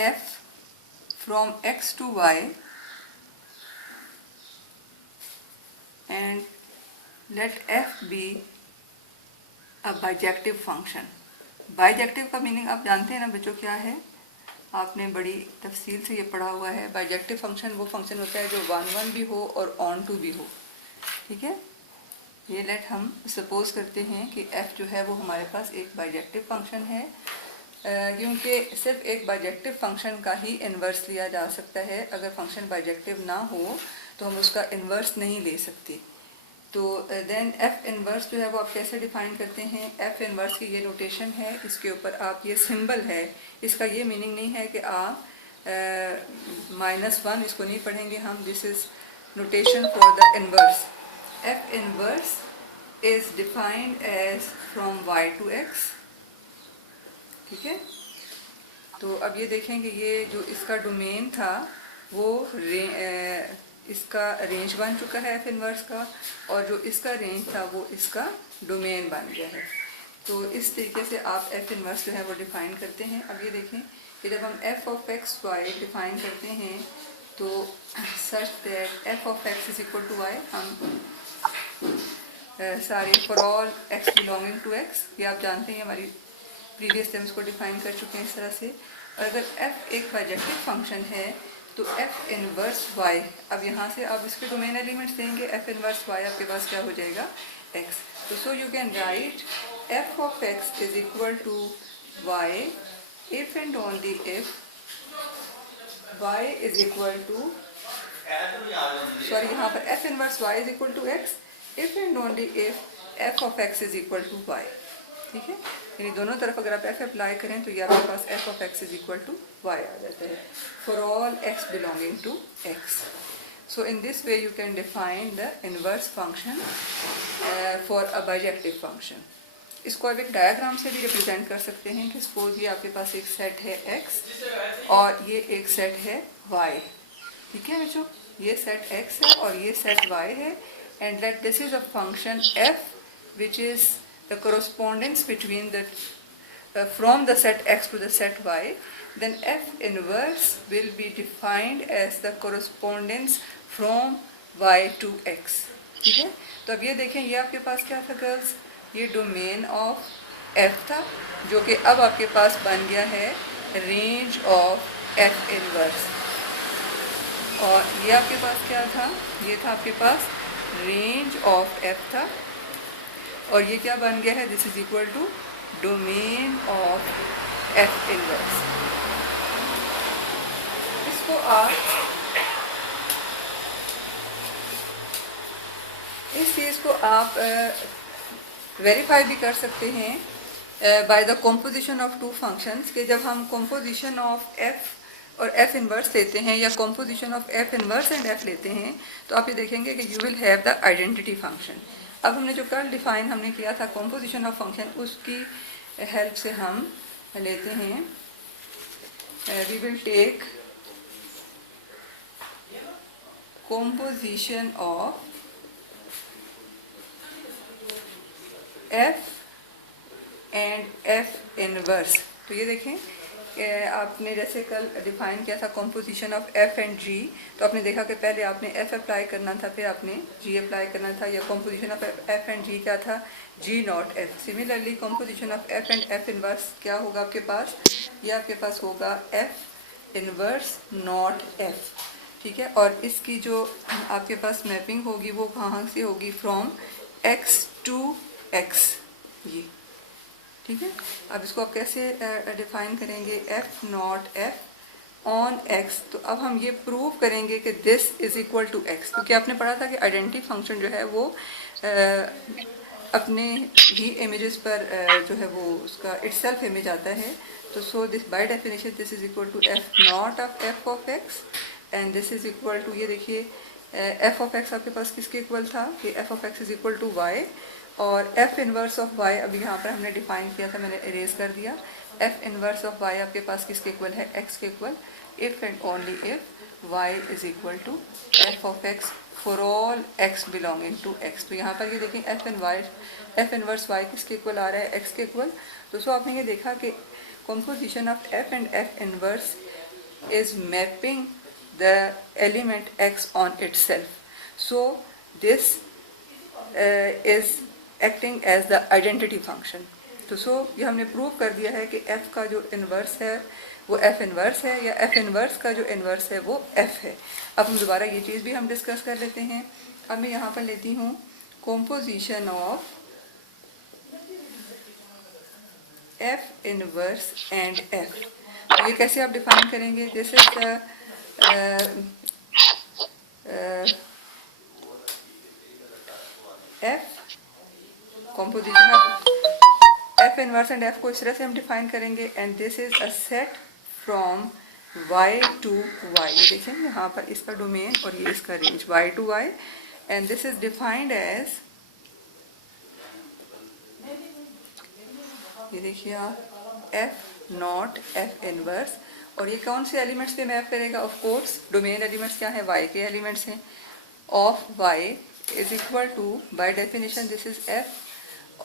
f from x to y and let f be a bijective function. Bijective का meaning आप जानते हैं ना बच्चों क्या है, आपने बड़ी तफसील से ये पढ़ा हुआ है। बाइजेक्टिव फंक्शन वो फंक्शन होता है जो 1 भी हो और ऑन टू भी हो, ठीक है। ये लेट हम सपोज करते हैं कि f जो है वो हमारे पास एक बाइजेक्टिव फंक्शन है, क्योंकि सिर्फ एक बाइजेक्टिव फंक्शन का ही इन्वर्स लिया जा सकता है। अगर फंक्शन बाइजेक्टिव ना हो तो हम उसका इन्वर्स नहीं ले सकते। तो देन f इन्वर्स जो है वो आप कैसे डिफाइन करते हैं? f इन्वर्स की ये नोटेशन है, इसके ऊपर आप ये सिंबल है, इसका ये मीनिंग नहीं है कि आप -1 इसको नहीं पढ़ेंगे हम। This is notation for the inverse. f inverse is defined as from y to x, ठीक है। तो अब ये देखें कि ये जो इसका डोमेन था वो इसका रेंज बन चुका है f इन्वर्स का, और जो इसका रेंज था वो इसका डोमेन बन गया है। तो इस तरीके से आप f इन्वर्स जो है वो डिफाइन करते हैं। अब ये देखें कि जब हम f of x y define करते हैं तो such that f of x is equal to y, हम सारे for all x belonging to x, ये आप जानते हैं, हमारी प्रीवियस टर्म्स को डिफाइन कर चुके हैं इस तरह से। और अगर f एक बाइजेक्टिव फंक्शन है तो f इनवर्स y, अब यहाँ से आप इसके डोमेन एलिमेंट्स देंगे, f इनवर्स y आपके पास क्या हो जाएगा? x। तो so you can write f of x is equal to y if and only if y is equal to, sorry यहाँ पर f inverse y is equal to x if and only if f of x is equal to y, ठीक है। यानी दोनों तरफ अगर आप f apply करें तो ये आपके पास f of x is equal to y आ जाता है for all x belonging to x। So in this way you can define the inverse function for a bijective function. इसको आप एक डायग्राम से भी रिप्रेजेंट कर सकते हैं कि सपोज ये आपके पास एक सेट है x और ये एक सेट है y, ठीक है बच्चों। ये सेट x है और ये सेट y है, and let this is a function f which is the correspondence between the from the set x to the set y, then f inverse will be defined as the correspondence from y to x, ठीक है। तो अब ये देखें, ये आपके पास क्या था गर्ल्स? ये डोमेन ऑफ f था, जो कि अब आपके पास बन गया है रेंज ऑफ f इनवर्स। और ये आपके पास क्या था? ये था आपके पास रेंज ऑफ f था, और ये क्या बन गया है? This is equal to domain of f inverse. इसको आप इस चीज़ को आप वेरीफाई भी कर सकते हैं by the composition of two functions, के जब हम कॉम्पोजिशन ऑफ f और f इनवर्स लेते हैं या composition of f inverse and f लेते हैं तो आप ये देखेंगे कि you will have the identity function. अब हमने जो कल डिफाइन हमने किया था कॉम्पोजिशन ऑफ फंक्शन, उसकी हेल्प से हम लेते हैं, we will take composition of f and f inverse. तो ये देखें आपने जैसे कल डिफाइन किया था composition of f and g, तो आपने देखा कि पहले आपने f अप्लाई करना था, फिर आपने g अप्लाई करना था, या composition of f and g क्या था? g not f। Similarly composition of f and f inverse क्या होगा आपके पास? ये आपके पास होगा f इनवर्स नॉट f, ठीक है। और इसकी जो आपके पास मैपिंग होगी वो कहाँ से होगी? फ्रॉम x टू x, ये, ठीक है। अब इसको आप कैसे डिफाइन करेंगे? f not f on x। तो अब हम ये प्रूव करेंगे कि this is equal to x, क्योंकि आपने पढ़ा था कि आइडेंटिटी फंक्शन जो है वो अपने ही इमेजेस पर जो है वो उसका इटसेल्फ इमेज आता है। तो so this by definition this is equal to f not of f of x, and this is equal to, ये देखिए f ऑफ x आपके पास किसके इक्वल था? कि f of x is equal to y, और f इनवर्स ऑफ y अभी यहाँ पर हमने डिफाइन किया था, मैंने इरेज कर दिया। f इनवर्स ऑफ y आपके पास किसके इक्वल है? x के equal, if and only if y is equal to f of x for all x belonging to x। तो यहाँ पर ये देखें f इनवर्स y किसके इक्वल आ रहा है? x के इक्वल। तो सो आपने ये देखा कि composition of f and f inverse is mapping the element x on itself. So this is acting as the identity function. तो ये हमने प्रूव कर दिया है कि f का जो इन्वर्स है वो f इन्वर्स है, या f इन्वर्स का जो इन्वर्स है वो f है। अब हम दोबारा ये चीज़ भी हम डिस्कस कर लेते हैं। अब मैं यहाँ पर लेती हूँ composition of f inverse and f। तो ये कैसे आप डिफाइन करेंगे? This is the f composition of f inverse and f को इस तरह से हम डिफाइन करेंगे, and this is a set from y to y। ये देखें यहाँ पर इसका डोमेन और ये इसका range y to y, and this is defined as, ये देखिए आप, f नॉट f इनवर्स। और ये कौन से एलिमेंट्स पे मैप करेगा? ऑफ कोर्स डोमेन एलिमेंट्स क्या है? y के एलिमेंट्स हैं। Of y is equal to, by definition this is f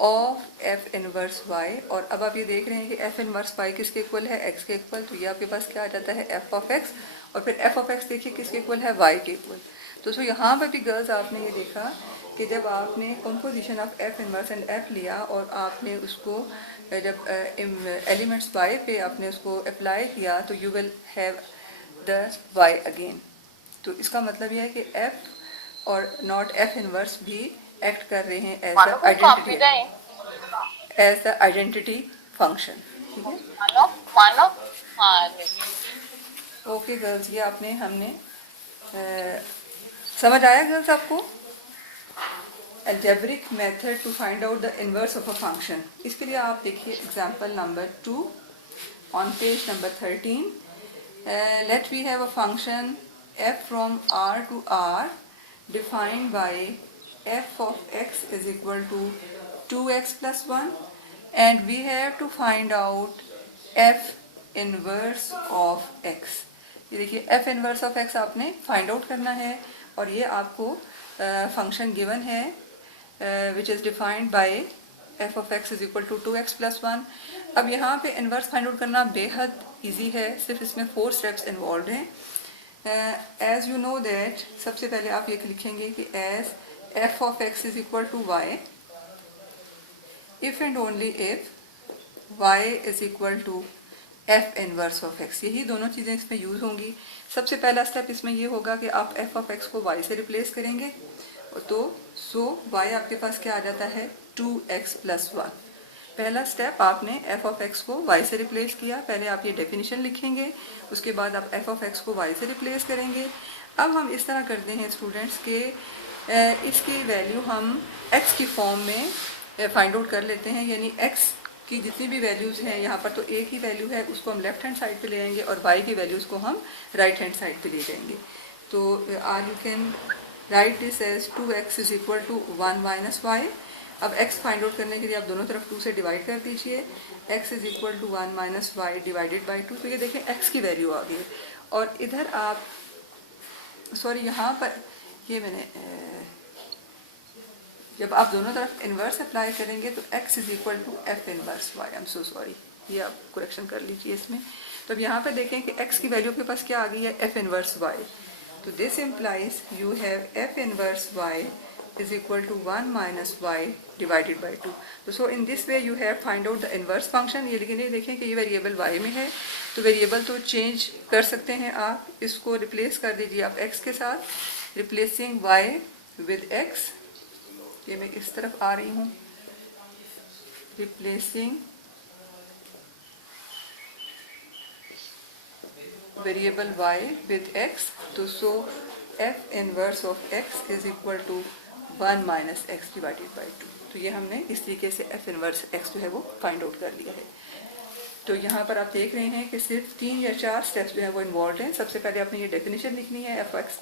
of f inverse y। और अब आप ये देख रहे हैं कि f इनवर्स y किसके इक्वल है? x के इक्वल। तो ये आपके पास क्या आ जाता है? f of x। और फिर f ऑफ x देखिए किसके इक्वल है? y के इक्वल। तो यहाँ पर भी गर्ल्स आपने ये देखा कि जब आपने composition of f inverse and f लिया और आपने उसको जब एलिमेंट्स y पे आपने उसको अप्लाई किया तो you will have the y again. तो इसका मतलब ये है कि f और नॉट f इनवर्स भी एक्ट कर रहे हैं as the identity, as the identity function. ठीक है, ओके गर्ल्स, ये आपने हमने समझ आया गर्ल्स आपको? algebraic method to find out the inverse of a function। इसके लिए आप देखिए example number 2 on page number 13। let we have a function f from r to r defined by f of x is equal to 2x plus 1, and we have to find out f inverse of x। ये देखिए f inverse of x आपने find out करना है, और ये आपको function given है which is defined by f of x is equal to 2x plus 1। अब यहाँ पे इन्वर्स फाइंड आउट करना बेहद इजी है, सिर्फ इसमें 4 स्टेप्स इन्वॉल्व हैं। एज यू नो दैट, सबसे पहले आप ये लिखेंगे कि as f of x is equal to y if and only if y is equal to f inverse of x। यही दोनों चीज़ें इसमें यूज़ होंगी। सबसे पहला स्टेप इसमें ये होगा कि आप f of x को y से रिप्लेस करेंगे, तो y आपके पास क्या आ जाता है? 2x plus 1। पहला स्टेप आपने f of x को y से रिप्लेस किया। पहले आप ये डेफिनेशन लिखेंगे, उसके बाद आप f of x को y से रिप्लेस करेंगे। अब हम इस तरह करते हैं स्टूडेंट्स के इसकी वैल्यू हम x की फॉर्म में फाइंड आउट कर लेते हैं, यानी x की जितनी भी वैल्यूज़ हैं, यहाँ पर तो एक ही वैल्यू है, उसको हम लेफ्ट हैंड साइड पे ले आएंगे और y की वैल्यूज़ को हम राइट हैंड साइड पे ले जाएंगे। तो or you can write this as 2x is equal to 1 minus y. अब x फाइंड आउट करने के लिए आप दोनों तरफ 2 से डिवाइड कर दीजिए। x is equal to 1 minus y divided by 2। तो ये देखें x की वैल्यू आ गई, और इधर आप सॉरी यहाँ पर ये मैंने जब आप दोनों तरफ इन्वर्स अप्लाई करेंगे तो x is equal to f inverse y। I am so sorry, ये आप करेक्शन कर लीजिए इसमें। तो अब यहाँ पर देखें कि x की वैल्यू के पास क्या आ गई है? f inverse y। तो this implies you have f inverse y is equal to 1 minus y divided by 2। तो so in this way you have find out the inverse function. ये लेकिन ये देखें कि ये वेरिएबल y में है, तो वेरिएबल तो चेंज कर सकते हैं आप, इसको रिप्लेस कर दीजिए आप x के साथ, रिप्लेसिंग y विद x। ये मैं इस तरफ आ रही हूँ, replacing variable y with x। तो so f inverse of x is equal to 1 minus x divided by 2। तो ये हमने इस तरीके से f इनवर्स x जो है वो फाइंड आउट कर लिया है। तो यहाँ पर आप देख रहे हैं कि सिर्फ 3 या 4 स्टेप्स जो है वो इन्वॉल्व हैं। सबसे पहले आपने ये डेफिनेशन लिखनी है, f x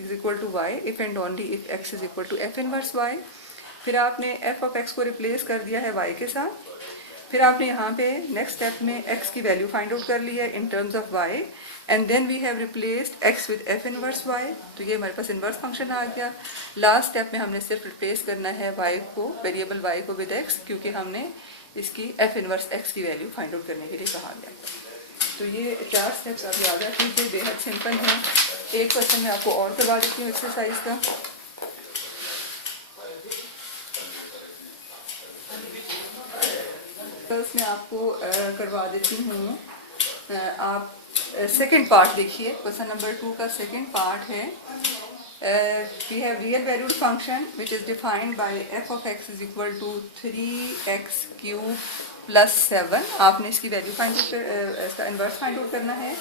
is equal to y if and only if x is equal to f inverse y। फिर आपने f ऑफ x को रिप्लेस कर दिया है y के साथ। फिर आपने यहाँ पे नेक्स्ट स्टेप में x की वैल्यू फाइंड आउट कर ली है in terms of y, and then we have replaced x with f inverse y। तो ये हमारे पास इनवर्स फंक्शन आ गया। लास्ट स्टेप में हमने सिर्फ रिप्लेस करना है y को, वेरिएबल y को विद x, क्योंकि हमने इसकी f इनवर्स x की वैल्यू फाइंड आउट करने के लिए कहा गया। तो ये 4 स्टेप्स आप याद रख लीजिए, बेहद सिंपल हैं। एक क्वेश्चन मैं आपको और करवा देती हूँ एक्सरसाइज का। मैं आपको करवा देती हूँ। आप सेकंड पार्ट देखिए, क्वेश्चन नंबर 2 का सेकंड पार्ट है। We have real valued function which is defined by f of x is equal to 3x cube plus 7। आपने इसकी वैल्यू फाइंड इसका इन्वर्स फाइंड आउट करना है,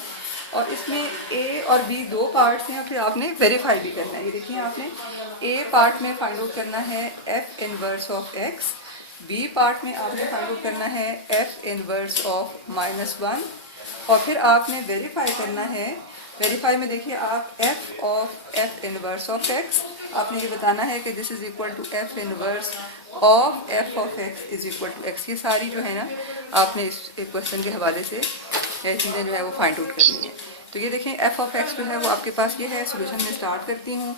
और इसमें a और b दो पार्ट्स हैं, और फिर आपने वेरीफाई भी करना है। ये देखिए, आपने a पार्ट में फाइंड आउट करना है f inverse of x, b part में आपने फाइंड आउट करना है f इनवर्स ऑफ -1, और फिर आपने वेरीफाई करना है। वेरीफाई में देखिए आप f इनवर्स ऑफ x, आपने ये बताना है कि this is equal to f inverse of f of x is equal to x। ये सारी जो है ना, आपने इस एक क्वेश्चन के हवाले से चीज़ें जो है वो फाइंड आउट करनी है। तो ये देखें, f ऑफ x जो है वो आपके पास ये है। सोल्यूशन में स्टार्ट करती हूँ,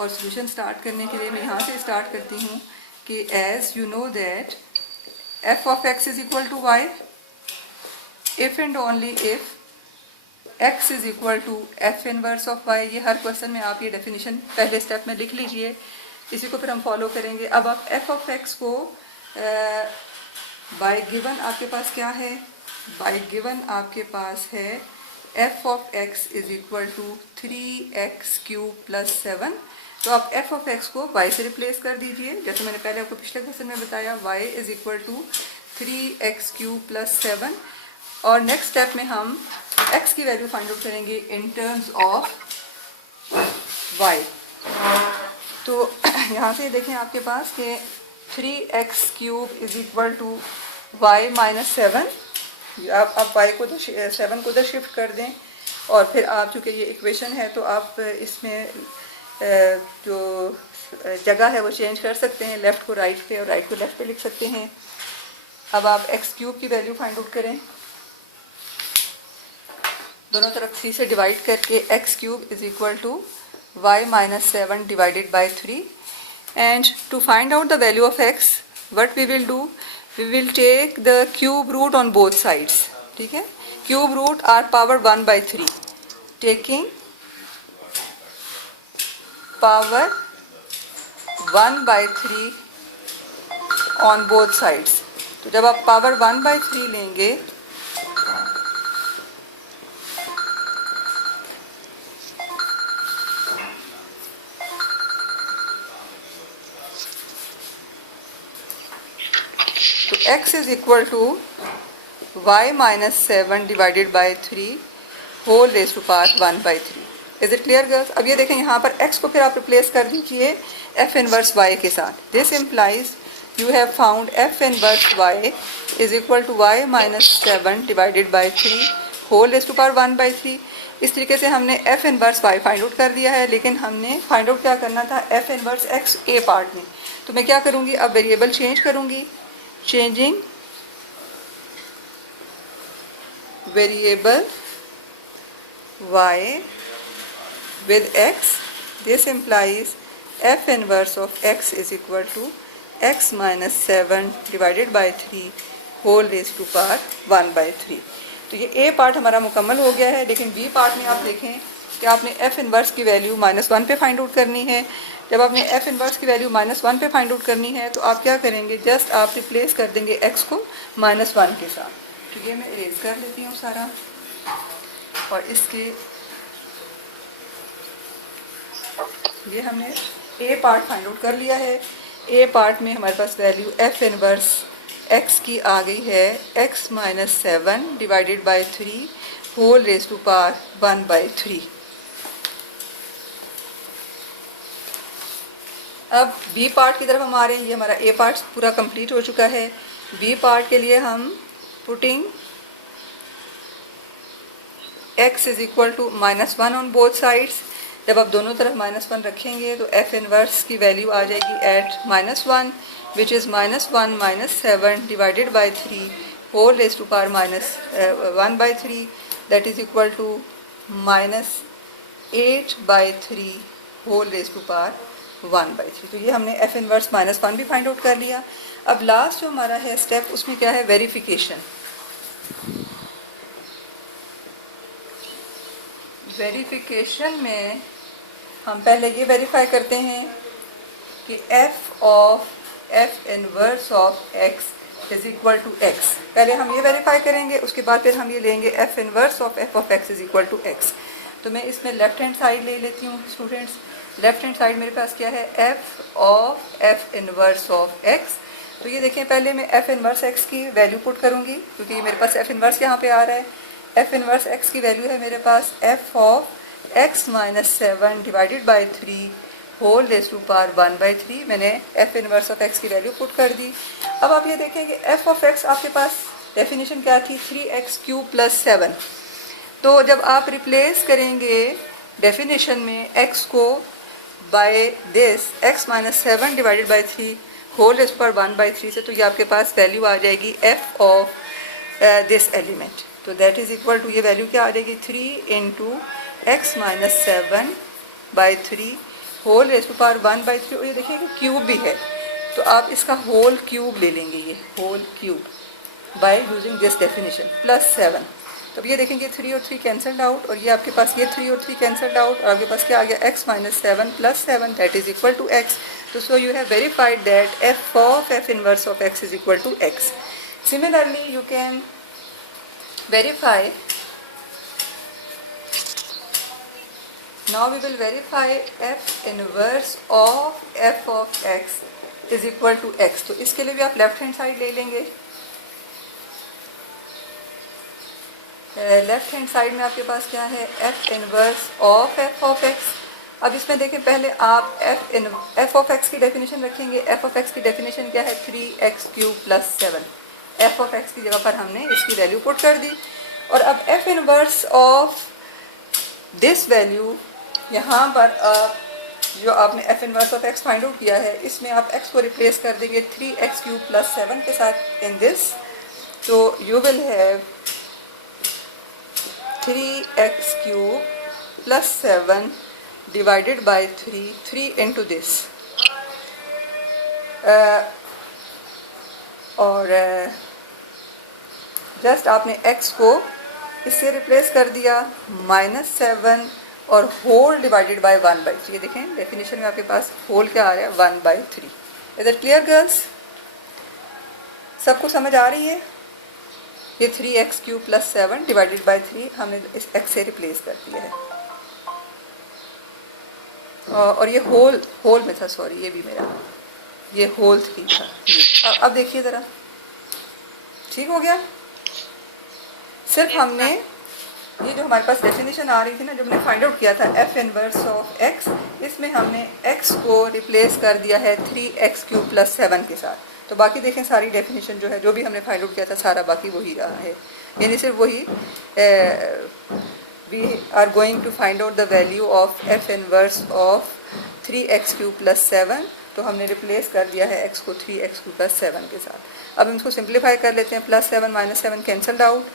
और सोल्यूशन स्टार्ट करने के लिए मैं यहाँ से स्टार्ट करती हूँ कि as you know that f of x is equal to y if and only if x is equal to f inverse of y। ये हर क्वेश्चन में आप ये डेफिनेशन पहले स्टेप में लिख लीजिए, इसी को फिर हम फॉलो करेंगे। अब आप f ऑफ x को बाय गिवन आपके पास क्या है, बाय गिवन आपके पास है f of x is equal to 3x cube plus 7। तो आप f ऑफ x को y से रिप्लेस कर दीजिए, जैसे मैंने पहले आपको पिछले क्वेश्चन में बताया, y is equal to 3x cube plus 7। और नेक्स्ट स्टेप में हम x की वैल्यू फाइंड आउट करेंगे इन टर्म्स ऑफ y। तो यहाँ से देखें आपके पास कि 3x cube is equal to y minus 7। आप y को 7 को उधर शिफ्ट कर दें, और फिर आप, चूँकि ये इक्वेशन है तो आप इसमें जो जगह है वो चेंज कर सकते हैं, लेफ़्ट को राइट पे और राइट को लेफ़्ट पे लिख सकते हैं। अब आप x क्यूब की वैल्यू फाइंड आउट करें, दोनों तरफ 3 से डिवाइड करके x cube is equal to y minus 7 divided by 3। And to find out the value of x, what we will do, we will take the cube root on both sides. ठीक है, cube root or power 1/3, taking power 1/3 on both sides. तो जब आप power 1/3 लेंगे तो x is equal to y minus 7 divided by 3 whole raise to power 1/3। Is it clear girls? अब ये देखें, यहाँ पर x को फिर आप रिप्लेस कर दीजिए f इनवर्स y के साथ। This implies you have found f inverse y is equal to y minus 7 divided by 3 whole raise to power 1/3। इस तरीके से हमने f inverse y find out कर दिया है, लेकिन हमने फाइंड आउट क्या करना था, f inverse x a part में। तो मैं क्या करूँगी, अब वेरिएबल चेंज करूँगी, changing variable y with x, this implies f inverse of x is equal to x minus 7 divided by 3 whole raised to power 1/3। तो ये a पार्ट हमारा मुकम्मल हो गया है, लेकिन b पार्ट में आप देखें कि आपने f इनवर्स की वैल्यू -1 पे फाइंड आउट करनी है। जब आपने f इनवर्स की वैल्यू -1 पे फाइंड आउट करनी है तो आप क्या करेंगे, जस्ट आप रिप्लेस कर देंगे x को -1 के साथ। तो ये मैं इरेज कर लेती हूँ सारा, और इसके ये हमने a पार्ट फाइंड आउट कर लिया है। a पार्ट में हमारे पास वैल्यू f इनवर्स x की आ गई है x minus 7 divided by 3 whole raise to power 1/3। अब b पार्ट की तरफ हम आ रहे हैं। ये हमारा a पार्ट पूरा कंप्लीट हो चुका है। b पार्ट के लिए हम putting x is equal to -1 on both sides. जब आप दोनों तरफ -1 रखेंगे तो f इनवर्स की वैल्यू आ जाएगी at -1 which is -1 minus 7 divided by 3 whole raise to power -1/3, that is equal to -8/3 whole raise to power 1/3। तो ये हमने f इनवर्स -1 भी फाइंड आउट कर लिया। अब लास्ट जो हमारा है स्टेप, उसमें क्या है, वेरिफिकेशन। वेरिफिकेशन में हम पहले ये वेरीफाई करते हैं कि f of f inverse of x is equal to x। पहले हम ये वेरीफाई करेंगे, उसके बाद फिर हम ये लेंगे f inverse of f of x is equal to x। तो मैं इसमें लेफ्ट हैंड साइड ले लेती हूँ स्टूडेंट्स। लेफ्ट हैंड साइड मेरे पास क्या है, f of f inverse of x। तो ये देखें, पहले मैं f इनवर्स x की वैल्यू पुट करूँगी क्योंकि मेरे पास f इनवर्स यहाँ पे आ रहा है। f इनवर्स x की वैल्यू है मेरे पास f of x minus 7 divided by 3 whole raise to power 1/3। मैंने f इनवर्स ऑफ x की वैल्यू पुट कर दी। अब आप ये देखें कि f ऑफ x आपके पास डेफिनेशन क्या थी, 3x³ + 7। तो जब आप रिप्लेस करेंगे डेफिनेशन में x को by this x minus 7 divided by 3 whole raise to power 1/3 से, तो ये आपके पास वैल्यू आ जाएगी f ऑफ दिस एलिमेंट। तो दैट इज़ इक्वल टू, ये वैल्यू क्या आ जाएगी, 3 इंटू x माइनस 7/3 होल रेज़ टू पावर 1/3। और ये देखिए कि क्यूब भी है, तो आप इसका होल क्यूब ले लेंगे, ये whole cube by using this definition plus 7। तो अब ये देखेंगे 3 और 3 कैंसल्ड आउट, और ये आपके पास ये 3 और 3 कैंसल्ड आउट, और आपके पास क्या आ गया, x minus 7 + 7 that is equal to x। तो so you have verified that f of f inverse of x is equal to x। Similarly you can verify, now we will verify f inverse of f of x is equal to x। तो इसके लिए भी आप left hand side ले लेंगे। Left hand side में आपके पास क्या है, f inverse of f of x। अब इसमें देखें, पहले आप f ऑफ x की डेफिनेशन रखेंगे। f ऑफ x की डेफिनेशन क्या है, 3x³ + 7। f ऑफ x की जगह पर हमने इसकी वैल्यू पुट कर दी। और अब f inverse of this value, यहाँ पर जो आपने f inverse of x find out किया है, इसमें आप x को रिप्लेस कर देंगे 3x³ + 7 के साथ इन दिस। तो you will have 3x³ + 7 divided by 3 into this, और जस्ट आपने x को इससे रिप्लेस कर दिया -7 और होल डिवाइडेड बाय 1/3। ये देखें डेफिनेशन में आपके पास होल क्या आ रहा है, 1/3। Is it clear girls? सबको समझ आ रही है? ये 3x³ + 7 डिवाइडेड बाय 3 हमने इस x से रिप्लेस कर दिया है, और ये होल में था, सॉरी ये भी मेरा, ये होल 3 था। अब देखिए ज़रा, ठीक हो गया। सिर्फ हमने ये जो हमारे पास डेफिनेशन आ रही थी ना, जब हमने फाइंड आउट किया था f इनवर्स ऑफ x, इसमें हमने x को रिप्लेस कर दिया है 3x³ + 7 के साथ। तो बाकी देखें सारी डेफिनेशन जो है, जो भी हमने फाइंड आउट किया था, सारा बाकी वही रहा है, यानी सिर्फ वही। We are going to find out the value of f inverse of 3x³ + 7। तो हमने रिप्लेस कर दिया है x को 3x³ + 7 के साथ। अब हम इसको सिंप्लीफाई कर लेते हैं, +7 - 7 कैंसल्ड आउट,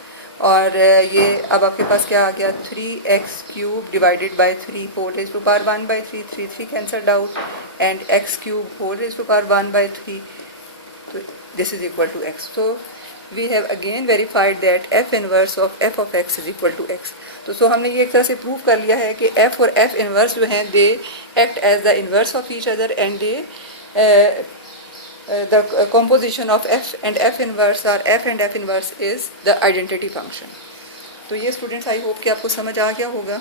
और ये अब आपके पास क्या आ गया, 3x³ divided by 3 whole raise to power 1/3, 3 cancelled out, and x³ whole raise to power 1/3। तो this is equal to x। So we have again verified that f inverse of f of x is equal to x। तो सो हमने ये एक तरह से prove कर लिया है कि f और f इनवर्स जो हैं, they act as the inverse of each other, and they the composition of f and f inverse or f and f inverse is the identity function। तो ये स्टूडेंट्स आई होप कि आपको समझ आ गया होगा।